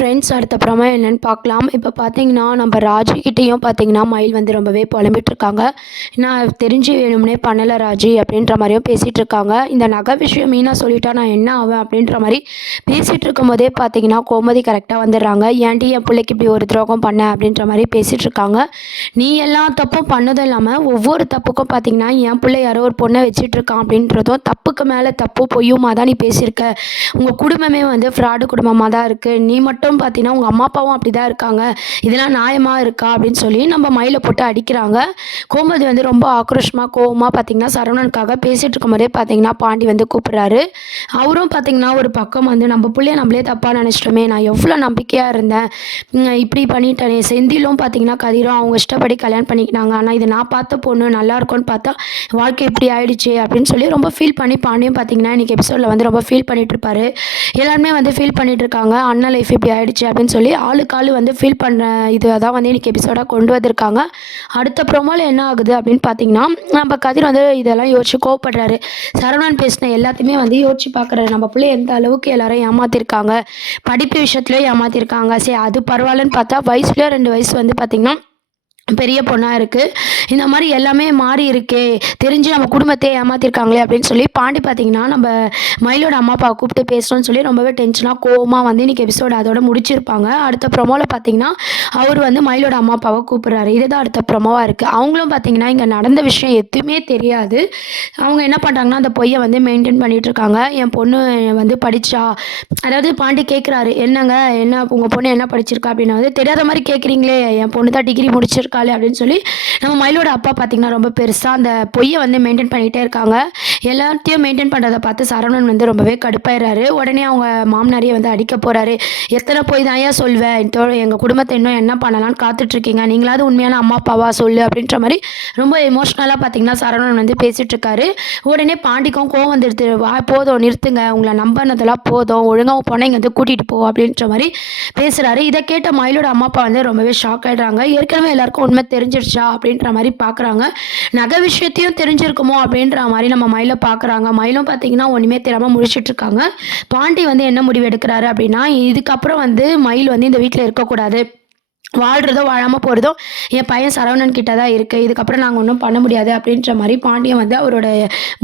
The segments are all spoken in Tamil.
ஃப்ரெண்ட்ஸ் அடுத்தப்புறமா என்னென்னு பார்க்கலாம். இப்போ பார்த்தீங்கன்னா, நம்ம ராஜிகிட்டேயும் பார்த்தீங்கன்னா, மயில் வந்து ரொம்பவே புலம்பிட்டுருக்காங்க. "நான் தெரிஞ்சு வேணும்னே பண்ணல ராஜி" அப்படின்ற மாரியும் பேசிகிட்டு இருக்காங்க. இந்த நகை விஷயம் மீனா சொல்லிட்டா நான் என்ன ஆவேன் அப்படின்ற மாரி பேசிகிட்டு இருக்கும்போதே பார்த்தீங்கன்னா, கோமதி கரெக்டாக வந்துடுறாங்க. "ஏன்டி என் பிள்ளைக்கு இப்படி ஒரு துரோகம் பண்ண?" அப்படின்ற மாரி பேசிகிட்டு இருக்காங்க. "நீ எல்லா தப்பும் பண்ணதும் இல்லாமல் ஒவ்வொரு தப்புக்கும் பார்த்தீங்கன்னா, என் பிள்ளை யாரோ ஒரு பொண்ணை வச்சிட்ருக்கான் அப்படின்றதும் தப்புக்கு மேலே தப்பு பொய்யுமா தான் நீ பேசியிருக்க. உங்கள் குடும்பமே வந்து ஃப்ராடு குடும்பமாக தான் இருக்குது. நீ மட்டும் பார்த்தீங்கன்னா, உங்கள் அம்மா அப்பாவும் அப்படி தான் இருக்காங்க. இதெல்லாம் நியாயமா இருக்கா?" அப்படின்னு சொல்லி நம்ம மயிலை போட்டு அடிக்கிறாங்க. கோமதி வந்து ரொம்ப ஆக்ரோஷமாக கோவமாக பார்த்தீங்கன்னா, சரவணனுக்காக பேசிகிட்டு இருக்கும்போதே பார்த்தீங்கன்னா, பாண்டி வந்து கூப்பிட்றாரு. அவரும் பார்த்தீங்கன்னா, ஒரு பக்கம் வந்து நம்ம புள்ளைய நம்மளே தப்பாக நினச்சிட்டோமே, நான் எவ்வளோ நம்பிக்கையாக இருந்தேன், இப்படி பண்ணிட்டேனே. செந்திலும் பார்த்தீங்கன்னா, கதிரும் அவங்க இஷ்டப்படி கல்யாணம் பண்ணிக்கினாங்க. ஆனால் இது நான் பார்த்த பொண்ணு நல்லா இருக்கும்னு பார்த்தா வாழ்க்கை இப்படி ஆயிடுச்சே அப்படின்னு சொல்லி ரொம்ப ஃபீல் பண்ணி பாண்டியும் பார்த்தீங்கன்னா, இன்றைக்கி எபிசோடில் வந்து ரொம்ப ஃபீல் பண்ணிட்டு இருப்பாரு. எல்லாருமே வந்து ஃபீல் பண்ணிட்டு இருக்காங்க. அண்ணன் லைஃப் இப்படி ஆயிடுச்சு அப்படின்னு சொல்லி ஆளுக்கு ஆள் வந்து ஃபீல் பண்ணுற இது தான் வந்து இன்றைக்கி எபிசோடாக கொண்டு வந்திருக்காங்க. அடுத்த ப்ரோமோவில் என்ன ஆகுது அப்படின்னு பார்த்தீங்கன்னா, நம்ம கதிர் வந்து இதெல்லாம் யோசிச்சு கோவப்படுறாரு. சரவணன் பேசின எல்லாத்தையுமே வந்து யோசிச்சு பார்க்குறாரு. நம்ம பிள்ளை எந்த அளவுக்கு எல்லாரும் ஏமாற்றிருக்காங்க, படிப்பு விஷயத்துலையும் ஏமாற்றிருக்காங்க. சரி அது பரவாயில்லன்னு பார்த்தா வயசுலேயே 2 வயசு வந்து பார்த்திங்கன்னா பெரிய பொண்ணாக இருக்குது. இந்த மாதிரி எல்லாமே மாறி இருக்கே, தெரிஞ்சு நம்ம குடும்பத்தையே ஏமாற்றிருக்காங்களே அப்படின்னு சொல்லி பாண்டி பார்த்தீங்கன்னா, நம்ம மயிலோட அம்மா அப்பாவை கூப்பிட்டு பேசணும்னு சொல்லி ரொம்பவே டென்ஷனாக கோவமாக வந்து இன்றைக்கி எபிசோடு அதோட முடிச்சிருப்பாங்க. அடுத்த ப்ரொமோவில் பார்த்தீங்கன்னா, அவர் வந்து மயிலோட அம்மா அப்பாவை கூப்பிட்றாரு. இதுதான் அடுத்த ப்ரொமோவாக இருக்குது. அவங்களும் பார்த்தீங்கன்னா, இங்கே நடந்த விஷயம் எதுவுமே தெரியாது. அவங்க என்ன பண்ணுறாங்கன்னா, அந்த பொய்யை வந்து மெயின்டைன் பண்ணிகிட்ருக்காங்க. என் பொண்ணு வந்து படித்தா, அதாவது பாண்டி கேட்குறாரு, "என்னங்க என்ன உங்கள் பொண்ணு என்ன படிச்சிருக்கா?" அப்படின்னு. வந்து தெரியாத மாதிரி கேட்குறீங்களே, என் பொண்ணு தான் டிகிரி முடிச்சிருக்கா அப்படின்னு சொல்லி நம்ம மயிலோட அப்பா பார்த்தீங்கன்னா, ரொம்ப பெருசாக அந்த பொய்யை வந்து மெயின்டைன் பண்ணிகிட்டே இருக்காங்க. எல்லாத்தையும் மெயின்டைன் பண்ணுறதை பார்த்து சரவணன் வந்து ரொம்பவே கடுப்பாயிடுறாரு. உடனே அவங்க மாமனாரையே வந்து அடிக்க போகிறாரு. "எத்தனை பொய் தான் ஏன் சொல்வேன், எங்கள் குடும்பத்தை இன்னும் என்ன பண்ணலான்னு காத்துட்ருக்கீங்க, நீங்களாவது உண்மையான அம்மா அப்பாவா சொல்லு" அப்படின்ற மாதிரி ரொம்ப எமோஷ்னலாக பார்த்தீங்கன்னா சரவணன் வந்து பேசிகிட்டு இருக்காரு. உடனே பாண்டிக்கும் கோவம் வந்துடுது. "வா போதும் நிறுத்துங்க, உங்களை நம்பினதெல்லாம் போதும், ஒழுங்காக போனால் இங்கே வந்து கூட்டிகிட்டு போ" அப்படின்ற மாதிரி பேசுகிறாரு. இதை கேட்ட மயிலோட அம்மா அப்பா வந்து ரொம்பவே ஷாக் ஆகிடுறாங்க. ஏற்கனவே எல்லாருக்கும் உண்மை தெரிஞ்சிருச்சா அப்படின்ற மாதிரி பார்க்குறாங்க. நகை விஷயத்தையும் தெரிஞ்சிருக்குமோ அப்படின்ற மாதிரி நம்ம மயிலை பார்க்குறாங்க. மயிலும் பார்த்தீங்கன்னா ஒன்றுமே தெரியாமல் முழிச்சிட்டு இருக்காங்க. பாண்டி வந்து என்ன முடிவு எடுக்கிறாரு அப்படின்னா, இதுக்கப்புறம் வந்து மயில் வந்து இந்த வீட்டில் இருக்கக்கூடாது, வாழ்கிறதோ வாழாமல் போகிறதோ என் பையன் சரவணன் கிட்ட தான் இருக்குது, இதுக்கப்புறம் நாங்கள் ஒன்றும் பண்ண முடியாது அப்படின்ற மாதிரி பாண்டியன் வந்து அவரோட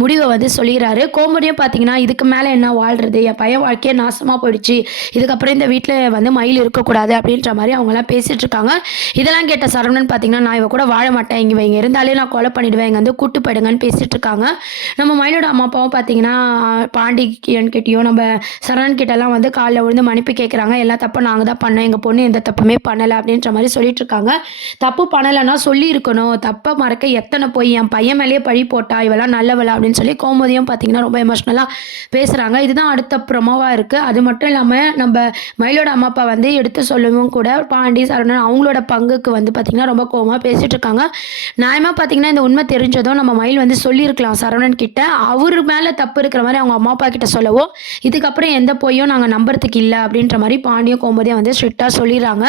முடிவை வந்து சொல்லிடுறாரு. கோமதியும் பார்த்தீங்கன்னா, இதுக்கு மேலே என்ன வாழ்கிறது, என் பையன் வாழ்க்கையே நாசமாக போயிடுச்சு, இதுக்கப்புறம் இந்த வீட்டில் வந்து மயில் இருக்கக்கூடாது அப்படின்ற மாதிரி அவங்களாம் பேசிகிட்டு இருக்காங்க. இதெல்லாம் கேட்ட சரவணன் பார்த்தீங்கன்னா, "நான் இவ கூட வாழ மாட்டேன், இங்கே இருந்தாலே நான் கொலை பண்ணிவிடுவேன், இங்கே வந்து கூட்டு போயிடுங்கன்னு" பேசிகிட்டு இருக்காங்க. நம்ம மயிலோட அம்மா அப்பாவும் பார்த்தீங்கன்னா, பாண்டியன் கிட்டேயும் நம்ம சரவணன் கிட்டலாம் வந்து காலில் விழுந்து மன்னிப்பு கேட்குறாங்க. "எல்லா தப்பும் நாங்கள் தான் பண்ணோம், எங்கள் பொண்ணு எந்த தப்புமே பண்ணலை" அப்படின்ற மாதிரி சொல்லிட்டு இருக்காங்க. தப்பு பண்ணலைன்னா சொல்லி இருக்கணும், தப்பை மறக்க எத்தனை போய் என் பையன் மேலேயே பழி போட்டா, இவெல்லாம் நல்லவளா அப்படின்னு சொல்லி கோமதியும் பார்த்தீங்கன்னா ரொம்ப எமோஷ்னலாக பேசுகிறாங்க. இதுதான் அடுத்த ப்ரொமோவாக இருக்குது. அது மட்டும் இல்லாமல் நம்ம மயிலோட அம்மா அப்பா வந்து எடுத்து சொல்லவும் கூட பாண்டி சரவணன் அவங்களோட பங்குக்கு வந்து பார்த்திங்கன்னா ரொம்ப கோவமாக பேசிகிட்டு இருக்காங்க. நியாயமாக பார்த்திங்கன்னா இந்த உண்மை தெரிஞ்சதும் நம்ம மயில் வந்து சொல்லியிருக்கலாம் சரவணன் கிட்ட, அவர் மேலே தப்பு இருக்கிற மாதிரி அவங்க அம்மா அப்பா கிட்ட சொல்லவோ, இதுக்கப்புறம் எந்த பொய்யும் நாங்கள் நம்புறதுக்கு இல்லை அப்படின்ற மாதிரி பாண்டியும் கோமதியும் வந்து ஸ்ட்ரிக்டாக சொல்லிடுறாங்க.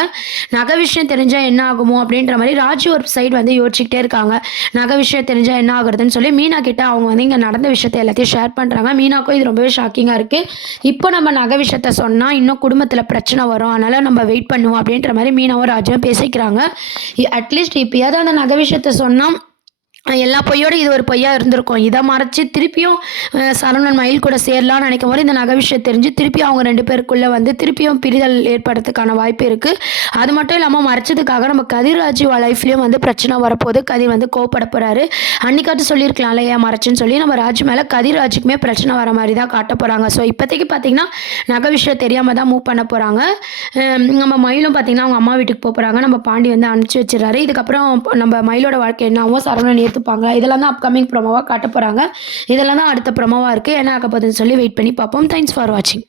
நகை விஷயம் தெரிஞ்சால் என்ன ஆகுமோ அப்படின்ற மாதிரி ராஜு ஒரு சைடு வந்து யோசிச்சுக்கிட்டே இருக்காங்க. நகை விஷயம் தெரிஞ்சால் என்ன ஆகுறதுன்னு சொல்லி மீனா கிட்ட அவங்க வந்து இங்கே நடந்த விஷயத்தை எல்லாத்தையும் ஷேர் பண்ணுறாங்க. மீனாக்கும் இது ரொம்பவே ஷாக்கிங்காக இருக்குது. இப்போ நம்ம நகை விஷயத்த சொன்னால் இன்னும் குடும்பத்தில் பிரச்சனை வரும், அதனால் நம்ம வெயிட் பண்ணுவோம் அப்படின்ற மாதிரி மீனாவும் ராஜுவும் பேசிக்கிறாங்க. அட்லீஸ்ட் இப்போயாவது அந்த நகை விஷயத்த சொன்னால் எல்லா பொய்யோட இது ஒரு பொய்யா இருந்திருக்கும். இதை மறைச்சு திருப்பியும் சரவணன் மயில் கூட சேரலாம்னு நினைக்கும் போது இந்த நகை விஷயம் தெரிஞ்சு திருப்பியும் அவங்க 2 பேருக்குள்ளே வந்து திருப்பியும் பிரிதல் ஏற்படுறதுக்கான வாய்ப்பு இருக்குது. அது மட்டும் இல்லாமல் மறைச்சதுக்காக நம்ம கதிர் ராஜு லைஃப்லேயும் வந்து பிரச்சனை வரப்போது. கதிர் வந்து கோவப்பட போகிறாரு. அன்னிக்காட்டு சொல்லியிருக்கலாம்ல ஏன் மறைச்சுன்னு சொல்லி நம்ம ராஜு மேலே கதிர் ராஜுக்குமே பிரச்சனை வர மாதிரி தான் காட்ட போகிறாங்க. ஸோ இப்போதைக்கு பார்த்திங்கன்னா நகை விஷயம் தெரியாமல் தான் மூவ் பண்ண போகிறாங்க. நம்ம மயிலும் பார்த்திங்கன்னா அவங்க அம்மா வீட்டுக்கு போகிறாங்க. நம்ம பாண்டி வந்து அனுப்பிச்சி வச்சிடறாரு. இதுக்கப்புறம் நம்ம மயிலோட வாழ்க்கை என்னாவும் சரவணன் ஏற்றுப்பாங்களா, இதெல்லாம் தான் அப்கமிங் ப்ரோமோவாக காட்ட போகிறாங்க. இதெல்லாம் தான் அடுத்த ப்ரோமோவாக இருக்குது. என்ன ஆக போகுதுன்னு சொல்லி வெயிட் பண்ணி பார்ப்போம். தேங்க்ஸ் ஃபார் வாட்சிங்.